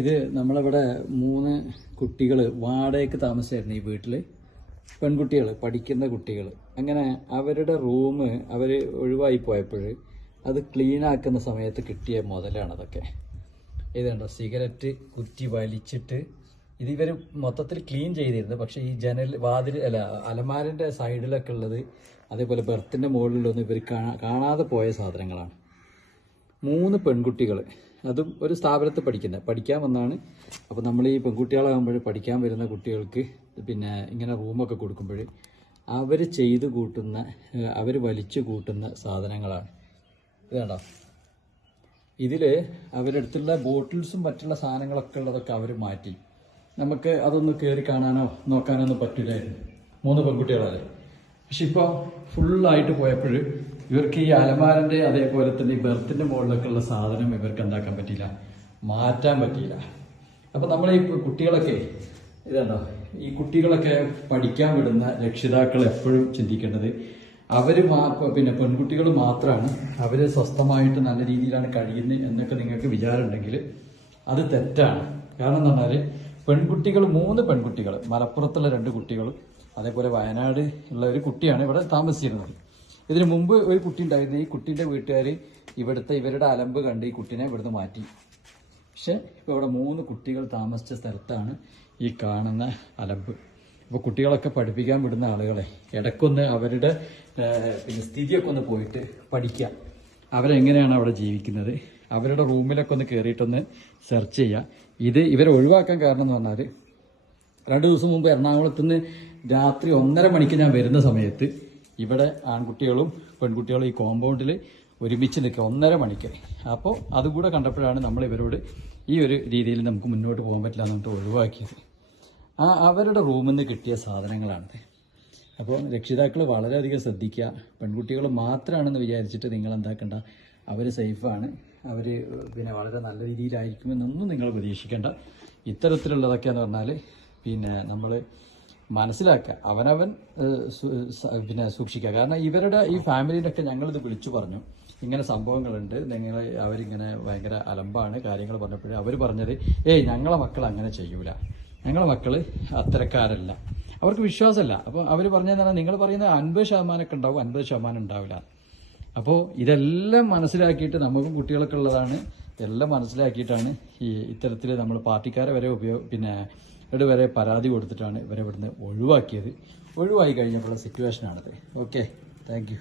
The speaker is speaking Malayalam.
ഇത് നമ്മളിവിടെ മൂന്ന് കുട്ടികൾ വാടകയ്ക്ക് താമസിച്ചായിരുന്നു ഈ വീട്ടിൽ പെൺകുട്ടികൾ പഠിക്കുന്ന കുട്ടികൾ അങ്ങനെ അവരുടെ റൂം അവർ ഒഴിവായി പോയപ്പോൾ അത് ക്ലീൻ ആക്കുന്ന സമയത്ത് കിട്ടിയ മുതലാണ് അതൊക്കെ. ഇതുണ്ടോ സിഗരറ്റ് കുറ്റി വലിച്ചിട്ട് ഇത് ഇവർ മൊത്തത്തിൽ ക്ലീൻ ചെയ്തിരുന്നു. പക്ഷേ ഈ ജനൽ വാതിൽ അല്ല അലമാരന്റെ സൈഡിലൊക്കെ ഉള്ളത് അതേപോലെ ബെർത്തിന്റെ മുകളിലൊന്നും ഇവർ കാണാതെ പോയ സാധനങ്ങളാണ്. മൂന്ന് പെൺകുട്ടികൾ അതും ഒരു സ്ഥാപനത്തിൽ പഠിക്കുന്നത് പഠിക്കാൻ വന്നാണ്. അപ്പോൾ നമ്മൾ ഈ പെൺകുട്ടികളാകുമ്പോൾ പഠിക്കാൻ വരുന്ന കുട്ടികൾക്ക് പിന്നെ ഇങ്ങനെ റൂമൊക്കെ കൊടുക്കുമ്പോൾ അവർ ചെയ്ത് കൂട്ടുന്ന അവർ വലിച്ചു കൂട്ടുന്ന സാധനങ്ങളാണ്. ഇത് കണ്ടോ ഇതിൽ അവരെടുത്തുള്ള ബോട്ടിൽസും മറ്റുള്ള സാധനങ്ങളൊക്കെ ഉള്ളതൊക്കെ അവർ മാറ്റി. നമുക്ക് അതൊന്ന് കയറി കാണാനോ നോക്കാനോ ഒന്നും പറ്റില്ലായിരുന്നു മൂന്ന് പെൺകുട്ടികളല്ലേ പക്ഷെ ഇപ്പോൾ ഫുള്ളായിട്ട് പോയപ്പോൾ ഇവർക്ക് ഈ അലമാരന്റെ അതേപോലെ തന്നെ ഈ ബെർത്തിന്റെ മുകളിലൊക്കെ ഉള്ള സാധനം ഇവർക്ക് എന്താക്കാൻ പറ്റിയില്ല? മാറ്റാൻ പറ്റിയില്ല. അപ്പോൾ നമ്മൾ ഈ കുട്ടികളൊക്കെ ഇതാണോ ഈ കുട്ടികളൊക്കെ പഠിക്കാൻ വിടുന്ന രക്ഷിതാക്കൾ എപ്പോഴും ചിന്തിക്കേണ്ടത് അവർ മാ- പിന്നെ പെൺകുട്ടികൾ മാത്രമാണ് അവർ സ്വസ്ഥമായിട്ട് നല്ല രീതിയിലാണ് കഴിയുന്നത് എന്നൊക്കെ നിങ്ങൾക്ക് വിചാരമുണ്ടെങ്കിൽ അത് തെറ്റാണ്. കാരണം എന്ന് പറഞ്ഞാൽ പെൺകുട്ടികൾ മൂന്ന് പെൺകുട്ടികൾ മലപ്പുറത്തുള്ള രണ്ട് കുട്ടികളും അതേപോലെ വയനാട് ഉള്ള ഒരു കുട്ടിയാണ് ഇവിടെ താമസിച്ചിരുന്നത്. ഇതിനു മുമ്പ് ഒരു കുട്ടി ഉണ്ടായിരുന്നു. ഈ കുട്ടീന്റെ വീട്ടുകാർ ഇവിടുത്തെ ഇവരുടെ അലമ്പ് കണ്ട് ഈ കുട്ടീനെ ഇവിടുന്ന് മാറ്റി. പക്ഷെ ഇപ്പോൾ ഇവിടെ മൂന്ന് കുട്ടികൾ താമസിച്ച സ്ഥലത്താണ് ഈ കാണുന്ന അലമ്പ്. അപ്പോൾ കുട്ടികളൊക്കെ പഠിപ്പിക്കാൻ വിടുന്ന ആളുകളെ ഇടയ്ക്കൊന്ന് അവരുടെ പിന്നെ സ്ഥിതിയൊക്കെ ഒന്ന് പോയിട്ട് പഠിക്കുക അവരെങ്ങനെയാണ് അവിടെ ജീവിക്കുന്നത്? അവരുടെ റൂമിലൊക്കെ ഒന്ന് കയറിയിട്ടൊന്ന് സെർച്ച് ചെയ്യുക ഇത് ഇവരെ ഒഴിവാക്കാൻ കാരണം എന്ന് പറഞ്ഞാൽ രണ്ട് ദിവസം മുമ്പ് എറണാകുളത്ത് നിന്ന് രാത്രി ഒന്നര മണിക്ക് ഞാൻ വരുന്ന സമയത്ത് ഇവിടെ ആൺകുട്ടികളും പെൺകുട്ടികളും ഈ കോമ്പൗണ്ടിൽ ഒരുമിച്ച് നിൽക്കുക. ഒന്നര മണിക്ക്. അപ്പോൾ അതുകൂടെ കണ്ടപ്പോഴാണ് നമ്മൾ ഇവരോട് ഈ ഒരു രീതിയിൽ നമുക്ക് മുന്നോട്ട് പോകാൻ പറ്റില്ല എന്നിട്ട് ഒഴിവാക്കിയത്. ആ അവരുടെ റൂമിൽ നിന്ന് കിട്ടിയ സാധനങ്ങളാണിത്. അപ്പോൾ രക്ഷിതാക്കൾ വളരെയധികം ശ്രദ്ധിക്കുക. പെൺകുട്ടികൾ മാത്രമാണെന്ന് വിചാരിച്ചിട്ട് നിങ്ങൾ എന്താക്കണ്ട അവർ സേഫാണ്. അവർ പിന്നെ വളരെ നല്ല രീതിയിലായിരിക്കുമെന്നൊന്നും നിങ്ങൾ പ്രതീക്ഷിക്കേണ്ട. ഇത്തരത്തിലുള്ളതൊക്കെ എന്ന് പറഞ്ഞാൽ പിന്നെ നമ്മൾ മനസ്സിലാക്കുക. അവനവൻ പിന്നെ സൂക്ഷിക്കുക. കാരണം ഇവരുടെ ഈ ഫാമിലിനൊക്കെ ഞങ്ങളിത് വിളിച്ചു പറഞ്ഞു. ഇങ്ങനെ സംഭവങ്ങളുണ്ട്. നിങ്ങൾ അവരിങ്ങനെ ഭയങ്കര അലമ്പാണ് കാര്യങ്ങൾ പറഞ്ഞപ്പോഴേ അവർ പറഞ്ഞത് ഏയ് ഞങ്ങളെ മക്കൾ അങ്ങനെ ചെയ്യൂല. ഞങ്ങളെ മക്കൾ അത്തരക്കാരല്ല. അവർക്ക് വിശ്വാസമല്ല. അപ്പോൾ അവർ പറഞ്ഞാൽ നിങ്ങൾ പറയുന്ന അൻപത് ശതമാനമൊക്കെ ഉണ്ടാവും അൻപത് ശതമാനം ഉണ്ടാവില്ല. അപ്പോൾ ഇതെല്ലാം മനസ്സിലാക്കിയിട്ട് നമുക്കും കുട്ടികൾക്കുള്ളതാണ്. ഇതെല്ലാം മനസ്സിലാക്കിയിട്ടാണ് ഈ ഇത്തരത്തിൽ നമ്മൾ പാർട്ടിക്കാരെ വരെ ഉപയോഗ പിന്നെ ഇവിടെ വരെ പരാതി കൊടുത്തിട്ടാണ് ഇവരെ ഇവിടുന്ന് ഒഴിവാക്കിയത്. ഒഴിവായി കഴിഞ്ഞപ്പോഴുള്ള സിറ്റുവേഷനാണിത് ഓക്കെ താങ്ക്